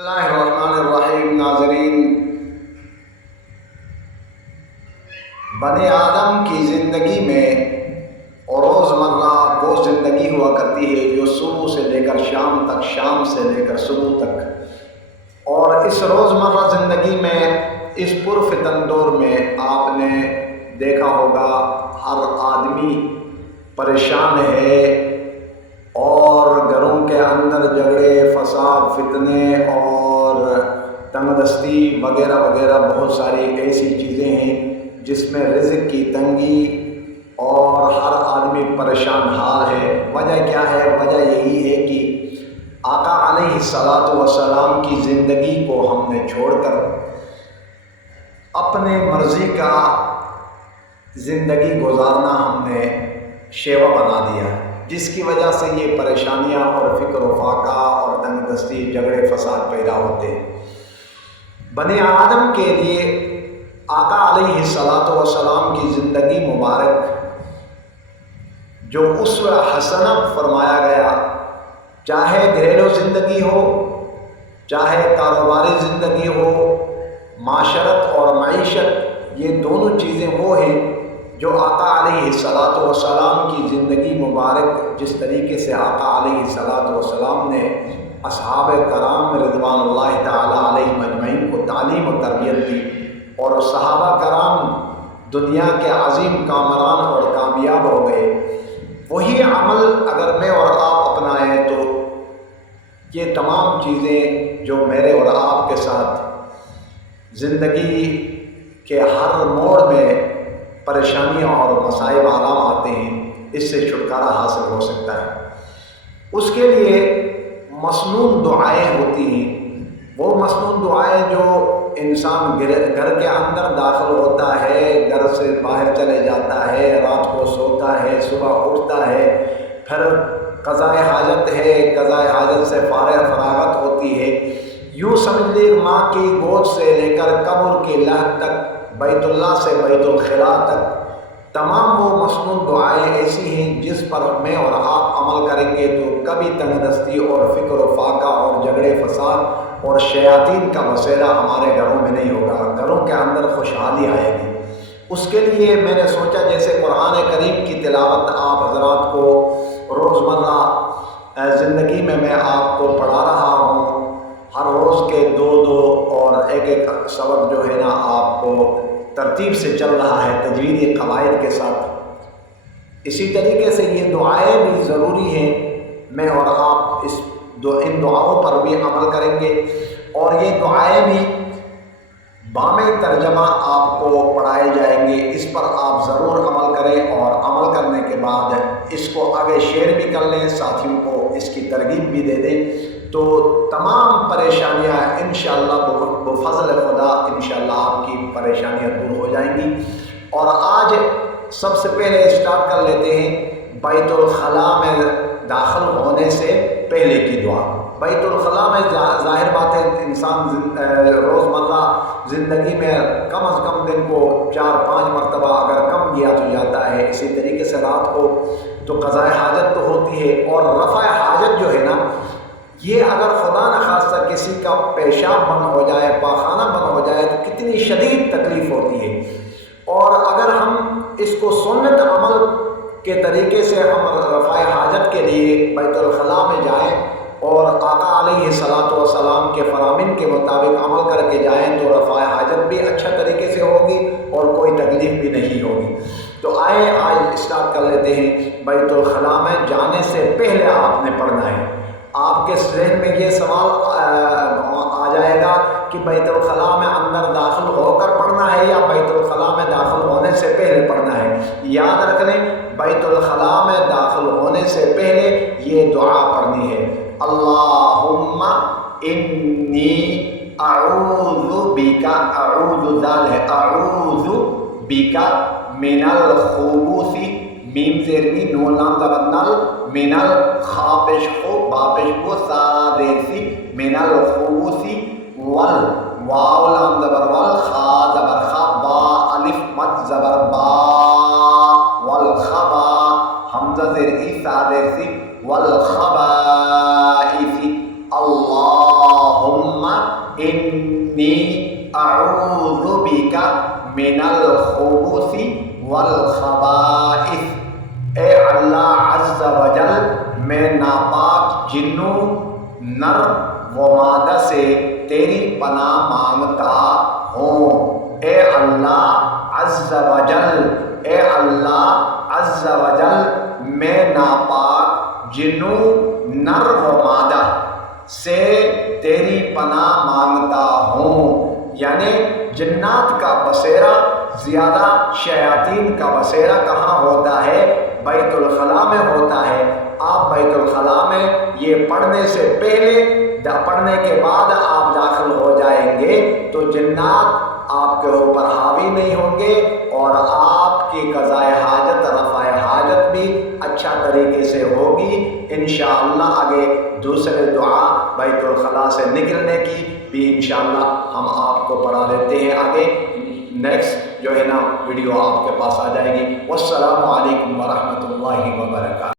اللہ الرحمن الرحیم۔ ناظرین، بنی آدم کی زندگی میں روزمرہ وہ زندگی ہوا کرتی ہے جو صبح سے لے کر شام تک، شام سے لے کر صبح تک، اور اس روزمرہ زندگی میں اس پرفتن دور میں آپ نے دیکھا ہوگا ہر آدمی پریشان ہے، اور گھروں کے اندر جھگڑے، فساد، فتنے اور تنگ دستی وغیرہ وغیرہ بہت ساری ایسی چیزیں ہیں جس میں رزق کی تنگی اور ہر آدمی پریشان حال ہے۔ وجہ کیا ہے؟ وجہ یہی ہے کہ آقا علیہ الصلاۃ والسلام کی زندگی کو ہم نے چھوڑ کر اپنے مرضی کا زندگی گزارنا ہم نے شیوا بنا دیا، جس کی وجہ سے یہ پریشانیاں اور فکر و فاقہ اور تنگ دستی، جھگڑے، فساد پیدا ہوتے ہیں۔ بنی آدم کے لیے آقا علیہ الصلاۃ والسلام کی زندگی مبارک جو اسوہ حسنہ فرمایا گیا، چاہے گھریلو زندگی ہو، چاہے کاروباری زندگی ہو، معاشرت اور معیشت، یہ دونوں چیزیں وہ ہیں جو آقا علیہ الصلاۃ والسلام کی زندگی مبارک جس طریقے سے آقا علیہ الصلاۃ والسلام نے اصحاب کرام رضوان اللہ تعالی علیہم اجمعین کو تعلیم و تربیت دی، اور صحابہ کرام دنیا کے عظیم کامران اور کامیاب ہو گئے، وہی عمل اگر میں اور آپ اپنائیں تو یہ تمام چیزیں جو میرے اور آپ کے ساتھ زندگی کے ہر موڑ میں پریشانیاں اور مصائب عالم آتے ہیں، اس سے چھٹکارا حاصل ہو سکتا ہے۔ اس کے لیے مسنون دعائیں ہوتی ہیں، وہ مسنون دعائیں جو انسان گھر کے اندر داخل ہوتا ہے، گھر سے باہر چلے جاتا ہے، رات کو سوتا ہے، صبح اٹھتا ہے، پھر قضاء حاجت ہے، قضاء حاجت سے فراغت ہوتی ہے، یوں سمجھ لیں ماں کی گود سے لے کر قبر کی لحد تک، بیت اللہ سے بیت الخلاء تک، تمام وہ مسنون دعائیں ایسی ہیں جس پر میں اور آپ عمل کریں گے تو کبھی تنگ دستی اور فکر و فاقہ اور جھگڑے، فساد اور شیاطین کا وسیلہ ہمارے گھروں میں نہیں ہوگا، گھروں کے اندر خوشحالی آئے گی۔ اس کے لیے میں نے سوچا جیسے قرآن کریم کی تلاوت آپ حضرات کو روزمرہ زندگی میں آپ کو پڑھا رہا ہوں، ہر روز کے دو اور ایک سبق جو ہے نا آپ کو ترتیب سے چل رہا ہے تجویدی قواعد کے ساتھ، اسی طریقے سے یہ دعائیں بھی ضروری ہیں، میں اور آپ ان دعاؤں پر بھی عمل کریں گے، اور یہ دعائیں بھی بامِ ترجمہ آپ کو پڑھائے جائیں گے، اس پر آپ ضرور عمل کریں، اور عمل کرنے کے بعد اس کو آگے شیئر بھی کر لیں، ساتھیوں کو اس کی ترغیب بھی دے دیں، تو تمام پریشانیاں انشاءاللہ بفضل خدا انشاءاللہ آپ کی پریشانیاں دور ہو جائیں گی۔ اور آج سب سے پہلے اسٹارٹ کر لیتے ہیں بیت الخلاء میں داخل ہونے سے پہلے کی دعا۔ بیت الخلاء میں ظاہر بات ہے انسان روزمرہ زندگی میں کم از کم دن کو 4-5 مرتبہ اگر کم گیا تو جاتا ہے، اسی طریقے سے رات کو تو قضاء حاجت تو ہوتی ہے، اور رفع حاجت جو ہے نا، یہ اگر خدا نخواستہ کسی کا پیشاب بند ہو جائے، پاخانہ بند ہو جائے تو کتنی شدید تکلیف ہوتی ہے، اور اگر ہم اس کو سنت عمل کے طریقے سے ہم رفع حاجت کے لیے بیت الخلاء میں جائیں اور آقا علیہ الصلاۃ والسلام کے فرامین کے مطابق عمل کر کے جائیں تو رفع حاجت بھی اچھا طریقے سے ہوگی اور کوئی تکلیف بھی نہیں ہوگی۔ تو آئے آج اسٹارٹ کر لیتے ہیں۔ بیت الخلاء میں جانے سے پہلے آپ نے پڑھنا ہے۔ آپ کے ذہن میں یہ سوال آ جائے گا کہ بیت الخلاء میں اندر داخل ہو کر پڑھنا ہے یا بیت الخلاء میں داخل ہونے سے پہلے پڑھنا ہے؟ یاد رکھ لیں، بیت الخلاء میں داخل ہونے سے پہلے یہ دعا پڑھنی ہے، اللہم انی اعوذ بکا، اعوذ بکا من الخبث، میم زیر می، نون لام زبر نل، من الخابش خو، بابش کو، سادیسی، من الخبث وال، واو لام زبر وال، خا زبر خا، با الف مد زبر با، والخبا، حمزہ زیر ای، سادیسی، والخبائث، اللہم انی اعوذ بک من الخبث والخبائث، اے اللہ عز و جل میں ناپاک جنوں نر و مادہ سے تیری پناہ مانگتا ہوں۔ اے اللہ عز و جل، اے اللہ عز و جل میں ناپاک جنوں نر و مادہ سے تیری پناہ مانگتا ہوں۔ یعنی جنات کا بسیرا، زیادہ شیاطین کا بسیرا کہاں ہوتا ہے؟ بیت الخلاء میں ہوتا ہے۔ آپ بیت الخلاء میں یہ پڑھنے سے پہلے، پڑھنے کے بعد آپ داخل ہو جائیں گے تو جنات آپ کے اوپر حاوی نہیں ہوں گے، اور آپ کی قضاء حاجت، رفع حاجت بھی اچھا طریقے سے ہوگی انشاءاللہ۔ آگے دوسرے دعا بیت الخلاء سے نکلنے کی بھی انشاءاللہ ہم آپ کو پڑھا دیتے ہیں۔ آگے نیکسٹ جو ہے نا ویڈیو آپ کے پاس آ جائے گی۔ والسلام علیکم ورحمۃ اللہ وبرکاتہ۔